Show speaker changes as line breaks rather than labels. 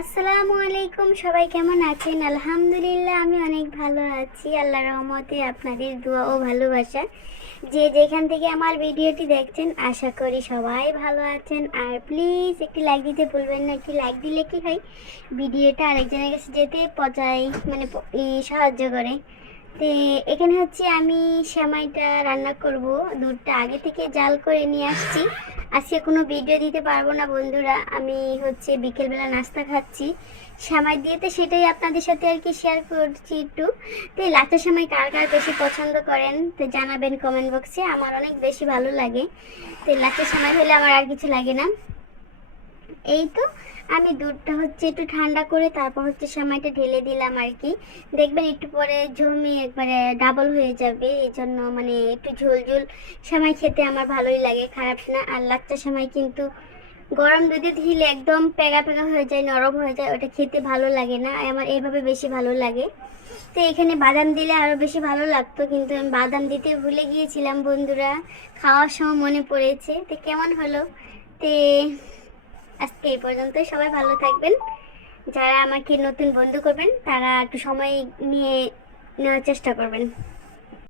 আসসালামু আলাইকুম, সবাই কেমন আছেন? আলহামদুলিল্লাহ, আমি অনেক ভালো আছি। আল্লাহ রহমতে আপনাদের দোয়া ও ভালোবাসা। যে যেখান থেকে আমার ভিডিওটি দেখছেন, আশা করি সবাই ভালো আছেন। আর প্লিজ একটি লাইক দিতে ভুলবেন না। একটি লাইক দিলে কি হয়? ভিডিওটা আরেকজনের কাছে যেতে পচায় মানে সাহায্য করে। তো এখানে হচ্ছে আমি সেমাইটা রান্না করব। দুধটা আগে থেকে জাল করে নিয়ে আসছি। আজকে কোনো ভিডিও দিতে পারব না বন্ধুরা। আমি হচ্ছে বিকেলবেলা নাস্তা খাচ্ছি। সামাই দিয়ে তো সেটাই আপনাদের সাথে আর কি শেয়ার করছি একটু। তো এই লাচ্চা সামাই কার কার বেশি পছন্দ করেন, তো জানাবেন কমেন্ট বক্সে আমার অনেক বেশি ভালো লাগে। তো লাচ্চা সামাই হলে আমার আর কিছু লাগে না। এই তো, আমি দুধটা হচ্ছে একটু ঠান্ডা করে তারপর হচ্ছে সেমাইটা ঢেলে দিলাম আর কি। দেখবেন একটু পরে জমি একবারে ডাবল হয়ে যাবে, এই জন্য মানে একটু ঝোল ঝোল সেমাই খেতে আমার ভালোই লাগে, খারাপ না। আর লাচ্চা সেমাই কিন্তু গরম দুধে দিলে একদম পেগা পেগা হয়ে যায়, নরম হয়ে যায়, ওটা খেতে ভালো লাগে না। আমার এইভাবে বেশি ভালো লাগে। তো এখানে বাদাম দিলে আরও বেশি ভালো লাগতো, কিন্তু আমি বাদাম দিতে ভুলে গিয়েছিলাম বন্ধুরা। খাওয়ার সময় মনে পড়েছে। তো কেমন হলো? তে আজকে এই পর্যন্ত সবাই ভালো থাকবেন। যারা আমাকে নতুন বন্ধু করবেন, তারা একটু সময় নিয়ে নেওয়ার চেষ্টা করবেন।